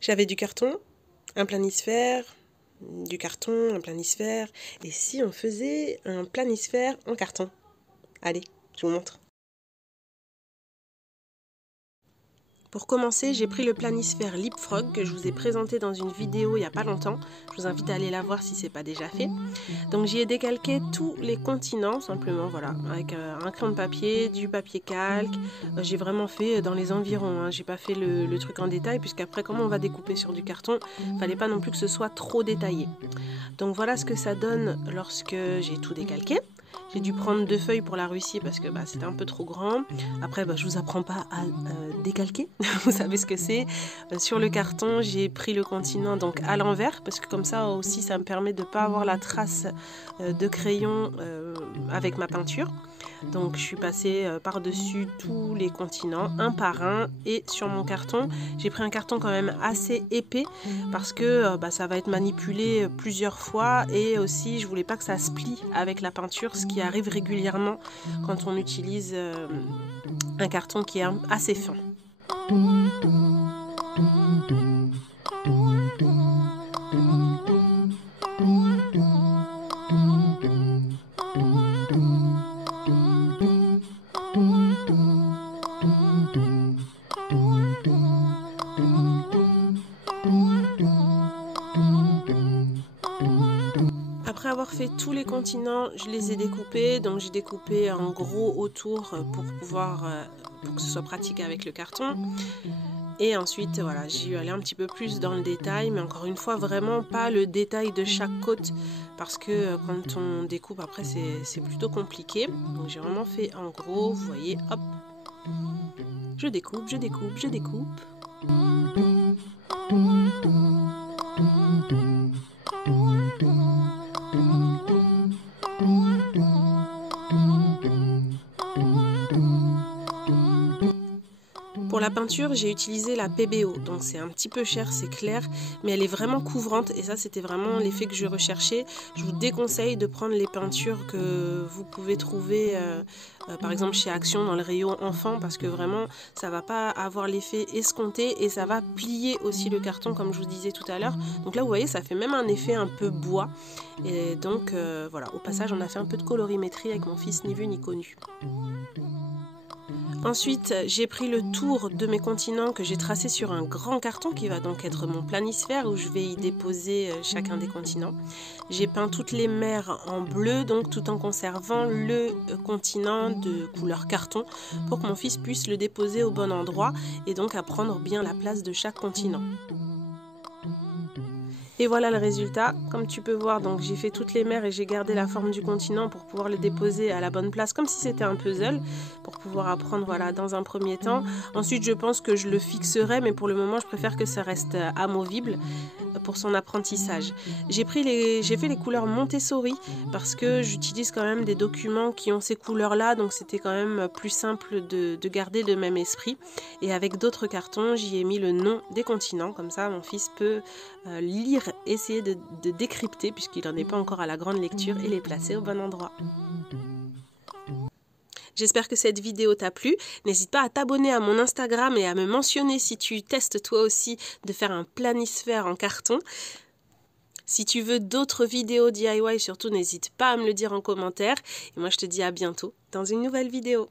J'avais du carton, un planisphère, du carton, un planisphère. Et si on faisait un planisphère en carton? Allez, je vous montre. Pour commencer, j'ai pris le planisphère Leapfrog que je vous ai présenté dans une vidéo il n'y a pas longtemps. Je vous invite à aller la voir si ce n'est pas déjà fait. Donc j'y ai décalqué tous les continents, simplement, voilà, avec un crayon de papier, du papier calque. J'ai vraiment fait dans les environs, hein. J'ai pas fait le truc en détail, puisqu'après, comme on va découper sur du carton, fallait pas non plus que ce soit trop détaillé. Donc voilà ce que ça donne lorsque j'ai tout décalqué. J'ai dû prendre 2 feuilles pour la Russie parce que c'était un peu trop grand. Après, je vous apprends pas à décalquer. Vous savez ce que c'est. Sur le carton, j'ai pris le continent donc à l'envers parce que comme ça aussi, ça me permet de ne pas avoir la trace de crayon avec ma peinture. Donc je suis passée par-dessus tous les continents, un par un. Et sur mon carton, j'ai pris un carton quand même assez épais parce que ça va être manipulé plusieurs fois. Et aussi, je voulais pas que ça se plie avec la peinture, ce qui arrive régulièrement quand on utilise un carton qui est assez fin. Après avoir fait tous les continents, je les ai découpés. Donc j'ai découpé en gros autour pour que ce soit pratique avec le carton. Et ensuite, voilà, j'ai allé un petit peu plus dans le détail, mais encore une fois, vraiment pas le détail de chaque côte, parce que quand on découpe, après, c'est plutôt compliqué. Donc j'ai vraiment fait en gros, vous voyez, hop, je découpe, je découpe, je découpe. Pour la peinture, j'ai utilisé la PBO, donc c'est un petit peu cher, c'est clair, mais elle est vraiment couvrante et ça c'était vraiment l'effet que je recherchais. Je vous déconseille de prendre les peintures que vous pouvez trouver par exemple chez Action dans le rayon enfant parce que vraiment ça va pas avoir l'effet escompté et ça va plier aussi le carton comme je vous disais tout à l'heure. Donc là vous voyez ça fait même un effet un peu bois et donc voilà, au passage on a fait un peu de colorimétrie avec mon fils ni vu ni connu. Ensuite, j'ai pris le tour de mes continents que j'ai tracé sur un grand carton qui va donc être mon planisphère où je vais y déposer chacun des continents. J'ai peint toutes les mers en bleu, donc tout en conservant le continent de couleur carton pour que mon fils puisse le déposer au bon endroit et donc à prendre bien la place de chaque continent. Et voilà le résultat. Comme tu peux voir, donc j'ai fait toutes les mers et j'ai gardé la forme du continent pour pouvoir le déposer à la bonne place, comme si c'était un puzzle, pour pouvoir apprendre voilà, dans un premier temps. Ensuite, je pense que je le fixerai, mais pour le moment, je préfère que ça reste amovible pour son apprentissage. J'ai fait les couleurs Montessori parce que j'utilise quand même des documents qui ont ces couleurs-là, donc c'était quand même plus simple de garder le même esprit. Et avec d'autres cartons, j'y ai mis le nom des continents, comme ça mon fils peut lire, essayer de décrypter puisqu'il n'en est pas encore à la grande lecture et les placer au bon endroit. J'espère que cette vidéo t'a plu. N'hésite pas à t'abonner à mon Instagram et à me mentionner si tu testes toi aussi de faire un planisphère en carton. Si tu veux d'autres vidéos DIY, surtout n'hésite pas à me le dire en commentaire. Et moi je te dis à bientôt dans une nouvelle vidéo.